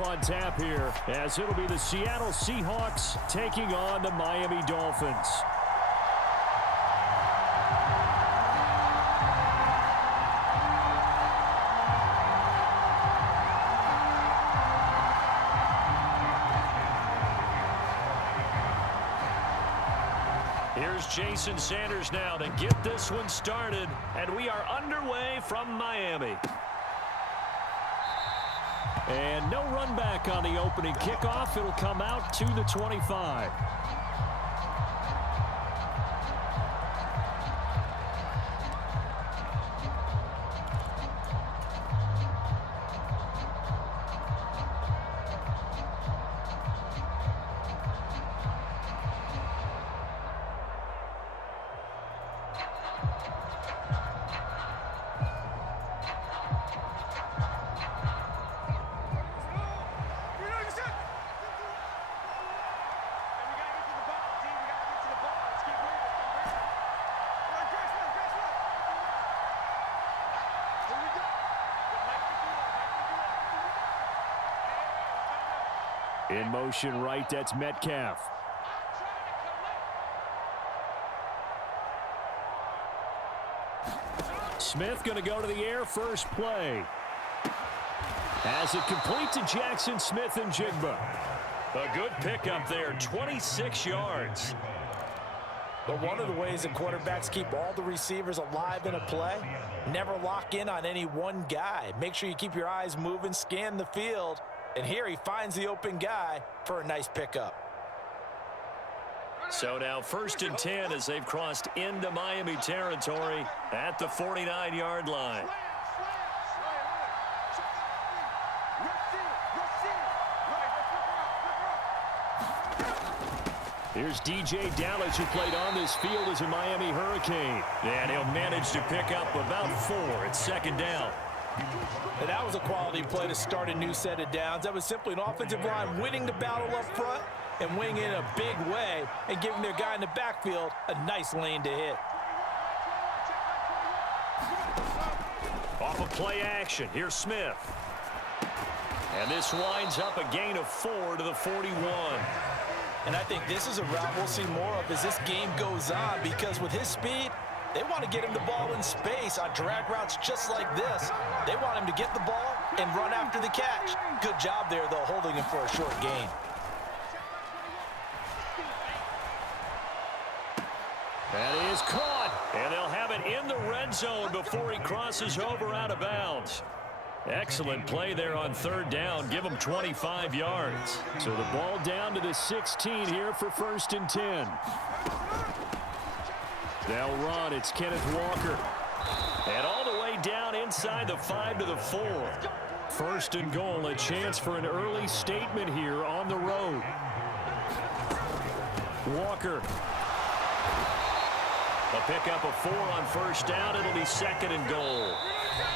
on tap here, as it'll be the Seattle Seahawks taking on the Miami Dolphins. Here's Jason Sanders now to get this one started, and we are underway from Miami. And no run back on the opening kickoff. It'll come out to the 25. In motion right, that's Metcalf. Smith going to go to the air first play. As it complete to Jackson Smith and Jigba. A good pickup there, 26 yards. But one of the ways that quarterbacks keep all the receivers alive in a play, never lock in on any one guy. Make sure you keep your eyes moving, scan the field. And here he finds the open guy for a nice pickup. So now 1st and 10 as they've crossed into Miami territory at the 49-yard line. Here's DJ Dallas, who played on this field as a Miami Hurricane. And he'll manage to pick up about 4 at 2nd down. And that was a quality play to start a new set of downs. That was simply an offensive line winning the battle up front and winning in a big way and giving their guy in the backfield a nice lane to hit. Off of play action, here's Smith. And this winds up a gain of 4 to the 41. And I think this is a route we'll see more of as this game goes on, because with his speed, they want to get him the ball in space on drag routes just like this. They want him to get the ball and run after the catch. Good job there, though, holding him for a short gain. That is caught, and they'll have it in the red zone before he crosses over out of bounds. Excellent play there on 3rd down. Give him 25 yards. So the ball down to the 16 here for 1st and 10. They'll run. It's Kenneth Walker. And all the way down inside the 5 to the 4. 1st and goal, a chance for an early statement here on the road. Walker. A pickup of 4 on 1st down. It'll be 2nd and goal.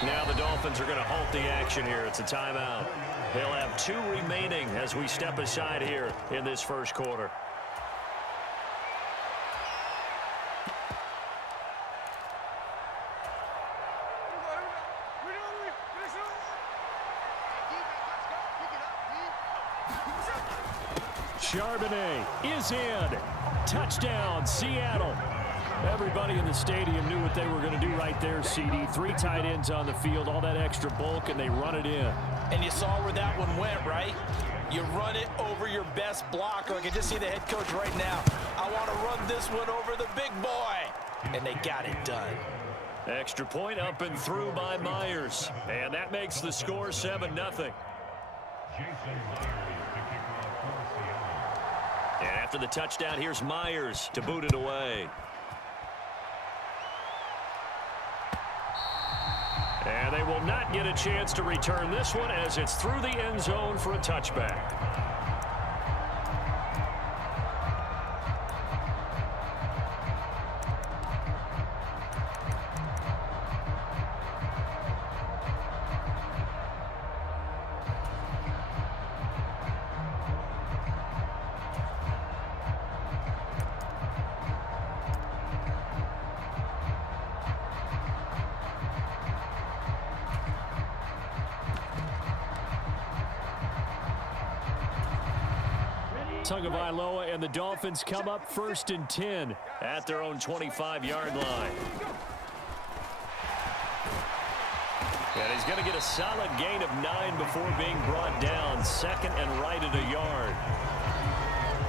Now the Dolphins are going to halt the action here. It's a timeout. They'll have 2 remaining as we step aside here in this 1st quarter. Charbonnet is in. Touchdown, Seattle. Everybody in the stadium knew what they were going to do right there, CD. 3 tight ends on the field, all that extra bulk, and they run it in. And you saw where that one went, right? You run it over your best blocker. I can just see the head coach right now. I want to run this one over the big boy. And they got it done. Extra point up and through by Myers. And that makes the score 7-0. And after the touchdown, here's Myers to boot it away. And they will not get a chance to return this one as it's through the end zone for a touchback. Tagovailoa and the Dolphins come up 1st and 10 at their own 25-yard line. And he's going to get a solid gain of 9 before being brought down. 2nd and right at a yard.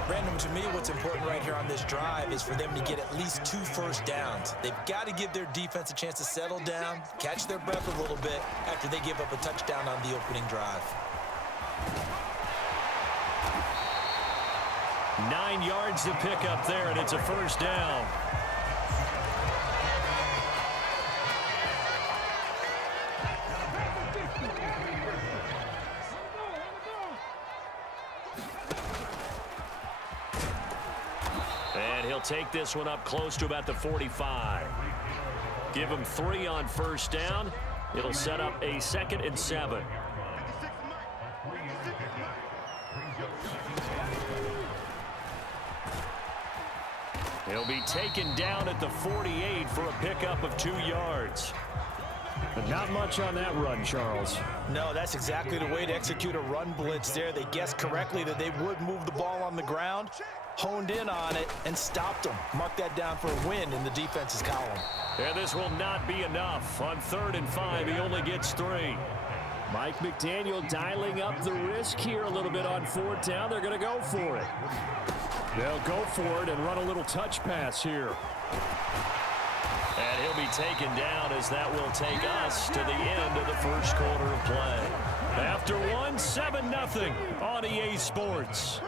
Brandon, to me, what's important right here on this drive is for them to get at least 2 first downs. They've got to give their defense a chance to settle down, catch their breath a little bit after they give up a touchdown on the opening drive. 9 yards to pick up there, and it's a 1st down. And he'll take this one up close to about the 45. Give him 3 on 1st down. It'll set up a 2nd and 7. He'll be taken down at the 48 for a pickup of 2 yards. But not much on that run, Charles. No, that's exactly the way to execute a run blitz there. They guessed correctly that they would move the ball on the ground, honed in on it, and stopped them. Mark that down for a win in the defense's column. And this will not be enough. On 3rd and 5, he only gets 3. Mike McDaniel dialing up the risk here a little bit on 4th down. They're going to go for it. They'll go for it and run a little touch pass here. And he'll be taken down as that will take us to the end of the 1st quarter of play. After 1, 7-0 on EA Sports.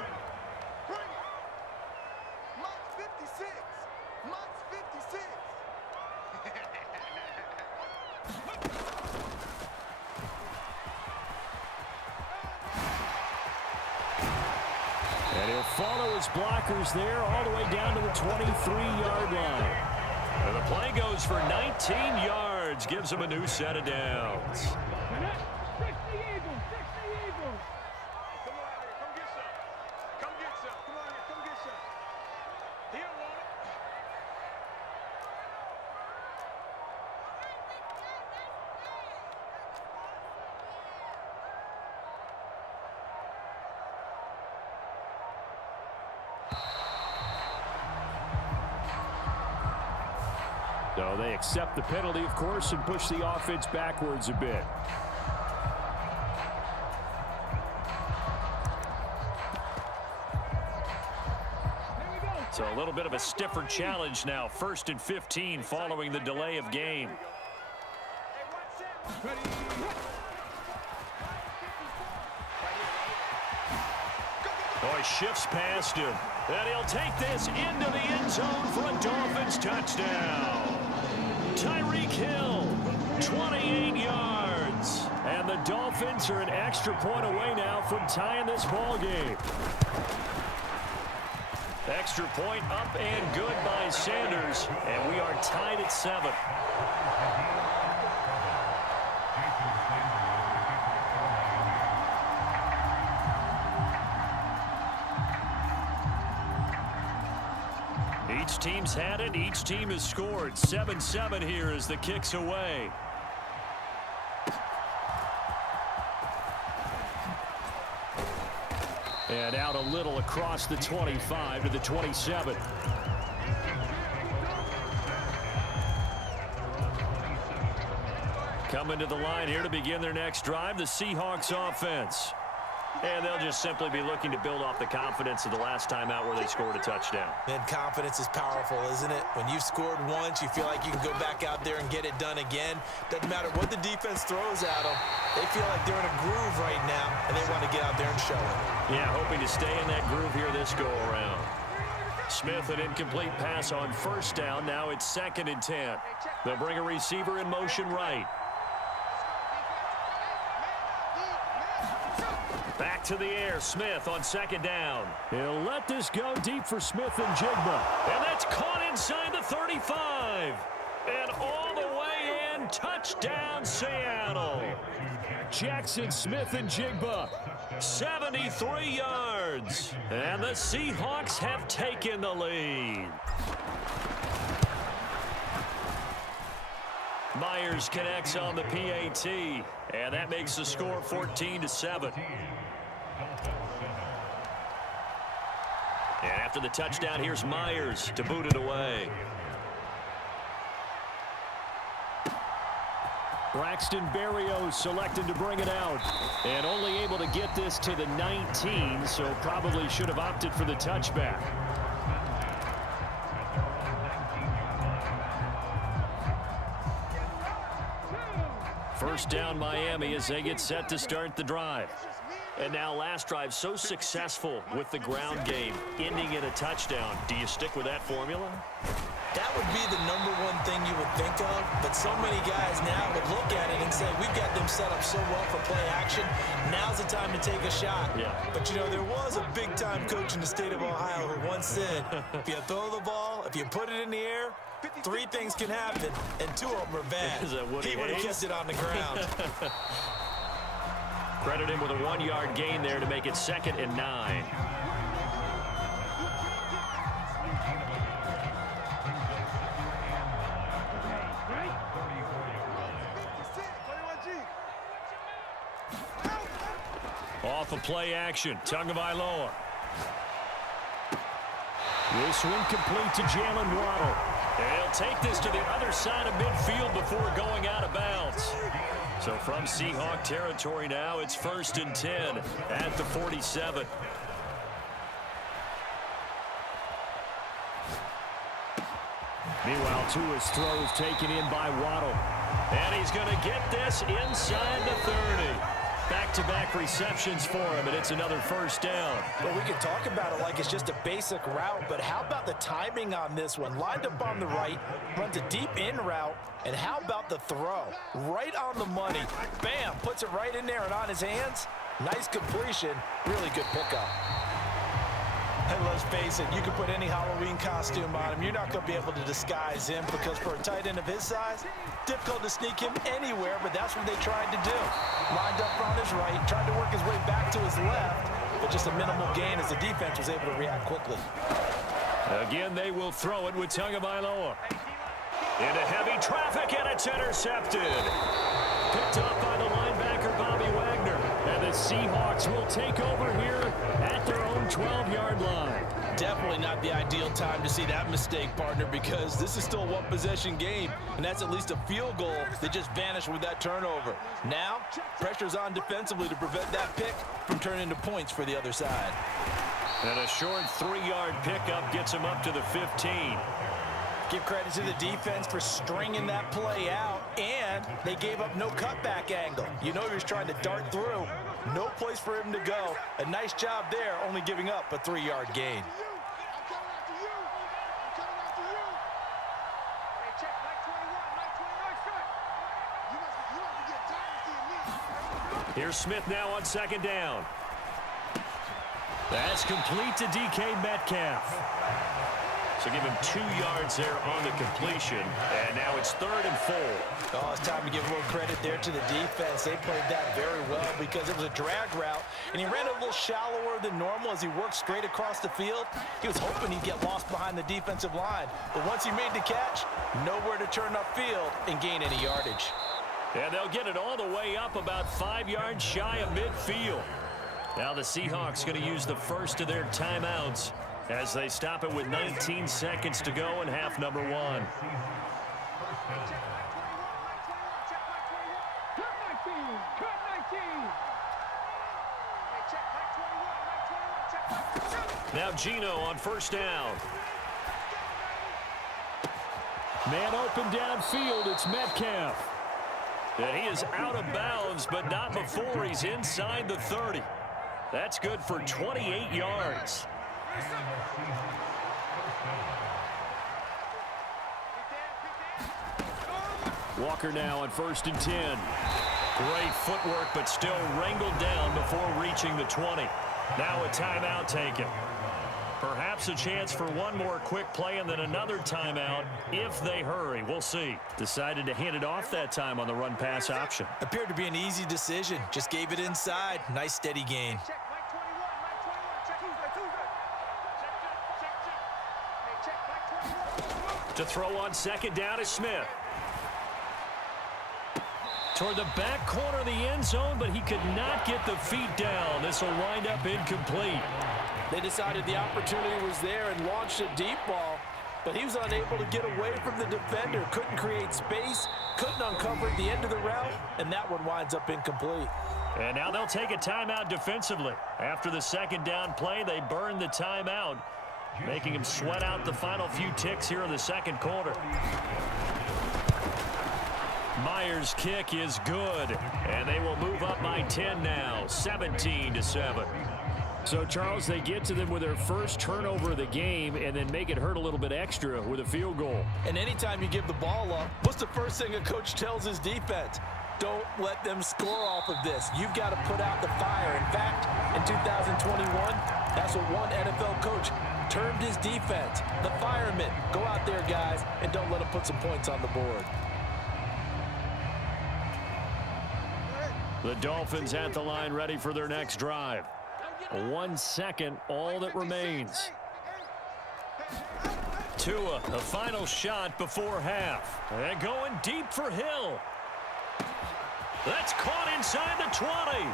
And he'll follow his blockers there all the way down to the 23-yard line. And the play goes for 19 yards, gives him a new set of downs. So they accept the penalty, of course, and push the offense backwards a bit. So a little bit of a stiffer challenge now. 1st and 15 following the delay of game. Oh, he shifts past him. And he'll take this into the end zone for a Dolphins touchdown. Tyreek Hill, 28 yards. And the Dolphins are an extra point away now from tying this ball game. Extra point up and good by Sanders. And we are tied at 7. Each team's had it. Each team has scored. 7-7 here as the kick's away. And out a little across the 25 to the 27. Coming to the line here to begin their next drive, the Seahawks offense. And they'll just simply be looking to build off the confidence of the last time out where they scored a touchdown. And confidence is powerful, isn't it? When you've scored once, you feel like you can go back out there and get it done again. Doesn't matter what the defense throws at them. They feel like they're in a groove right now, and they want to get out there and show it. Yeah, hoping to stay in that groove here this go-around. Smith, an incomplete pass on 1st down. Now it's 2nd and 10. They'll bring a receiver in motion right. Back to the air, Smith on 2nd down. He'll let this go deep for Smith and Jigba. And that's caught inside the 35. And all the way in, touchdown Seattle. Jackson, Smith, and Jigba, 73 yards. And the Seahawks have taken the lead. Myers connects on the PAT, and that makes the score 14-7. After the touchdown, here's Myers to boot it away. Braxton Berrios selected to bring it out. And only able to get this to the 19, so probably should have opted for the touchback. First down Miami as they get set to start the drive. And now last drive so successful with the ground game, ending in a touchdown. Do you stick with that formula? That would be the number one thing you would think of, but so many guys now would look at it and say, we've got them set up so well for play action. Now's the time to take a shot. Yeah. But, you know, there was a big-time coach in the state of Ohio who once said, if you throw the ball, if you put it in the air, 3 things can happen, and 2 of them are bad. He would have kept it on the ground. Credit him with a 1-yard gain there to make it 2nd and 9. Off of play action, Tagovailoa. This one complete to Jalen Waddle. And he'll take this to the other side of midfield before going out of bounds. So from Seahawk territory now, it's 1st and 10 at the 47. Meanwhile, Tua's throws taken in by Waddle. And he's going to get this inside the 30. Back-to-back receptions for him, and it's another 1st down. Well, we can talk about it like it's just a basic route, but how about the timing on this one? Lined up on the right, runs a deep in route, and how about the throw? Right on the money. Bam, puts it right in there and on his hands. Nice completion, really good pickup. And let's face it, you can put any Halloween costume on him. You're not going to be able to disguise him because for a tight end of his size, difficult to sneak him anywhere, but that's what they tried to do. Lined up on his right, tried to work his way back to his left, but just a minimal gain as the defense was able to react quickly. Again, they will throw it with Tagovailoa. Into heavy traffic, and it's intercepted. Picked up by the linebacker, Bobby Wagner. And the Seahawks will take over here at their own 12-yard line. Definitely not the ideal time to see that mistake, partner, because this is still a one-possession game, and that's at least a field goal that just vanished with that turnover. Now, pressure's on defensively to prevent that pick from turning into points for the other side. And a short 3-yard pickup gets him up to the 15. Give credit to the defense for stringing that play out, and they gave up no cutback angle. You know he was trying to dart through. No place for him to go. A nice job there, only giving up a 3-yard gain. Here's Smith now on 2nd down. That's complete to DK Metcalf. So give him 2 yards there on the completion. And now it's 3rd and 4. Oh, it's time to give a little credit there to the defense. They played that very well because it was a drag route, and he ran a little shallower than normal as he worked straight across the field. He was hoping he'd get lost behind the defensive line. But once he made the catch, nowhere to turn upfield and gain any yardage. And they'll get it all the way up about 5 yards shy of midfield. Now the Seahawks going to use the first of their timeouts as they stop it with 19 seconds to go in half number 1. Now Geno on 1st down. Man open downfield, it's Metcalf. And he is out of bounds, but not before he's inside the 30. That's good for 28 yards. Walker now on 1st and 10. Great footwork, but still wrangled down before reaching the 20. Now a timeout taken. Perhaps a chance for one more quick play and then another timeout if they hurry. We'll see. Decided to hand it off that time on the run-pass option. Appeared to be an easy decision. Just gave it inside. Nice steady gain. To throw on 2nd down is Smith. Toward the back corner of the end zone, but he could not get the feet down. This will wind up incomplete. They decided the opportunity was there and launched a deep ball, but he was unable to get away from the defender. Couldn't create space, couldn't uncover the end of the route, and that one winds up incomplete. And now they'll take a timeout defensively. After the second down play, they burn the timeout, making him sweat out the final few ticks here in the second quarter. Myers' kick is good, and they will move up by 10 now, 17-7. So, Charles, they get to them with their first turnover of the game and then make it hurt a little bit extra with a field goal. And anytime you give the ball up, what's the first thing a coach tells his defense? Don't let them score off of this. You've got to put out the fire. In fact, in 2021, that's what one NFL coach termed his defense. The firemen. Go out there, guys, and don't let them put some points on the board. The Dolphins at the line ready for their next drive. 1 second, all that remains. Tua, a final shot before half. And going deep for Hill. That's caught inside the 20.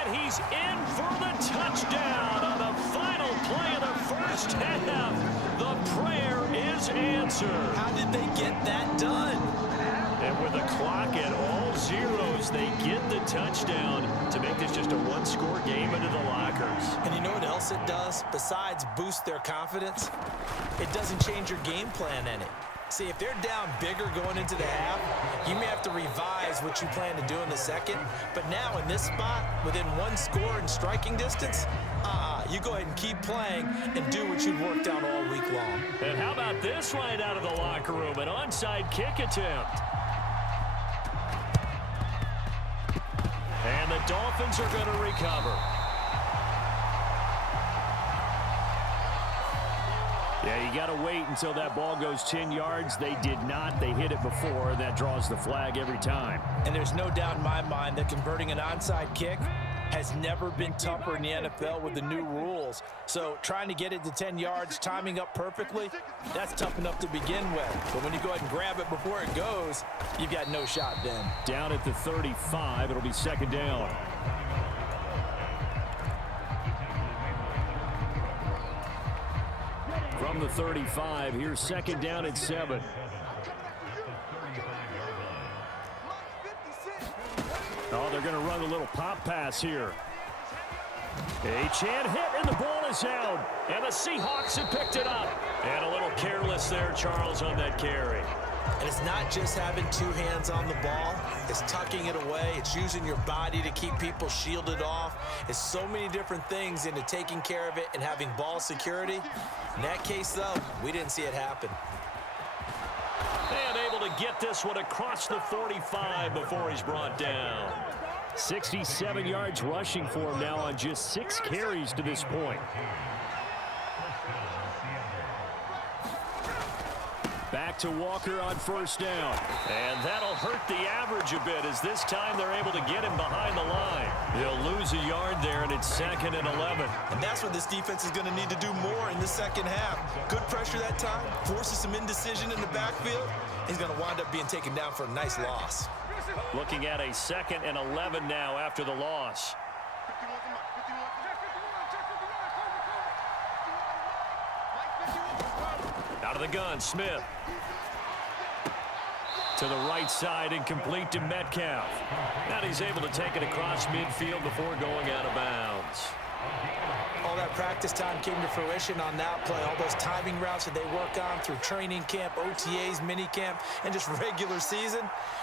And he's in for the touchdown on the final play of the first half. The prayer is answered. How did they get that done? And with the clock at all zeros, they get the touchdown to make this just a one-score game into the lockers. And you know what else it does? Besides boost their confidence, it doesn't change your game plan any. See, if they're down bigger going into the half, you may have to revise what you plan to do in the second. But now in this spot, within one score and striking distance, you go ahead and keep playing and do what you've worked out all week long. And how about this right out of the locker room? An onside kick attempt. And the Dolphins are going to recover. Yeah, you got to wait until that ball goes 10 yards. They did not. They hit it before, and that draws the flag every time. And there's no doubt in my mind that converting an onside kick has never been tougher in the NFL with the new rules. So trying to get it to 10 yards, timing up perfectly, that's tough enough to begin with. But when you go ahead and grab it before it goes, you've got no shot then. Down at the 35, it'll be second down. From the 35, here's second down at 7. Oh, they're going to run a little pop pass here. A chant hit, and the ball is out. And the Seahawks have picked it up. And a little careless there, Charles, on that carry. And it's not just having two hands on the ball. It's tucking it away. It's using your body to keep people shielded off. It's so many different things into taking care of it and having ball security. In that case, though, we didn't see it happen. And able to get this one across the 45 before he's brought down. 67 yards rushing for him now on just 6 carries to this point. Back to Walker on first down. And that'll hurt the average a bit as this time they're able to get him behind the line. He'll lose a yard there, and it's second and 11. And that's what this defense is going to need to do more in the second half. Good pressure that time, forces some indecision in the backfield. He's going to wind up being taken down for a nice loss. Looking at a second and 11 now after the loss. Out of the gun, Smith. To the right side and complete to Metcalf. Now he's able to take it across midfield before going out of bounds. All that practice time came to fruition on that play. All those timing routes that they work on through training camp, OTAs, minicamp, and just regular season,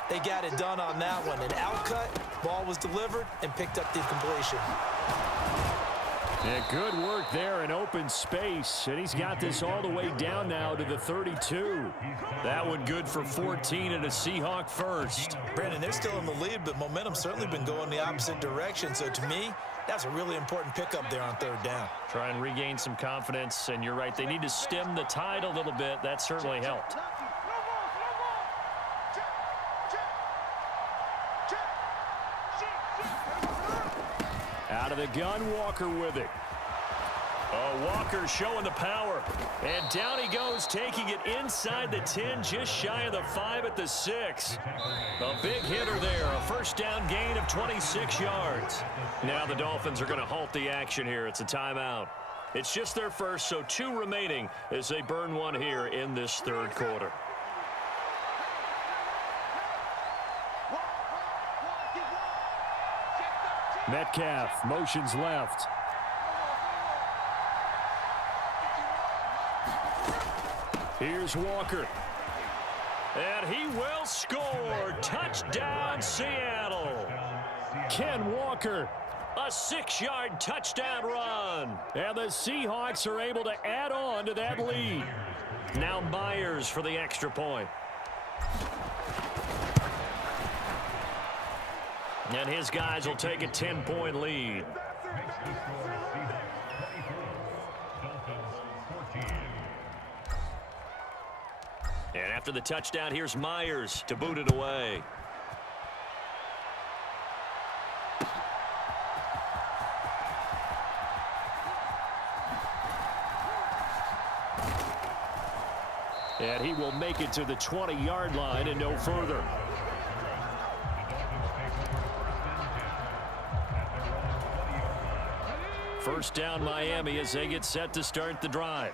they got it done on that one. An outcut, ball was delivered, and picked up the completion. Yeah, good work there in open space, and he's got this all the way down now to the 32. That one good for 14 and a Seahawk first. Brandon, they're still in the lead, but momentum's certainly been going the opposite direction. So to me, that's a really important pickup there on third down. Try and regain some confidence, and you're right. They need to stem the tide a little bit. That certainly helped. Out of the gun, Walker with it. Walker showing the power. And down he goes, taking it inside the 10, just shy of the 5 at the 6. A big hitter there, a first down gain of 26 yards. Now the Dolphins are going to halt the action here. It's a timeout. It's just their first, so 2 remaining as they burn one here in this third quarter. Metcalf motions left. Here's Walker. And he will score. Touchdown, Seattle. Ken Walker, a 6-yard touchdown run. And the Seahawks are able to add on to that lead. Now Myers for the extra point. And his guys will take a 10-point lead. And after the touchdown, here's Myers to boot it away. And he will make it to the 20-yard line and no further. First down, Miami, as they get set to start the drive.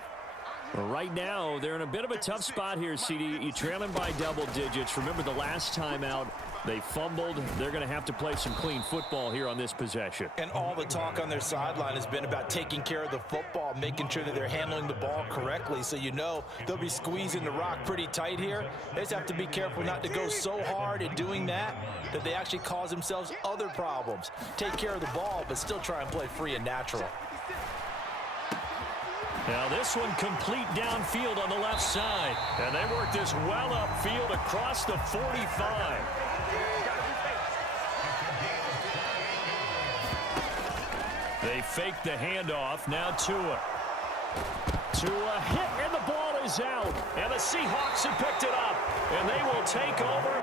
Right now, they're in a bit of a tough spot here, CD. You trail them by double digits. Remember the last time out, they fumbled. They're going to have to play some clean football here on this possession. And all the talk on their sideline has been about taking care of the football, making sure that they're handling the ball correctly. So you know they'll be squeezing the rock pretty tight here. They just have to be careful not to go so hard in doing that they actually cause themselves other problems. Take care of the ball, but still try and play free and natural. Now this one complete downfield on the left side. And they work this well upfield across the 45. They fake the handoff. Now Tua. Tua hit, and the ball is out. And the Seahawks have picked it up. And they will take over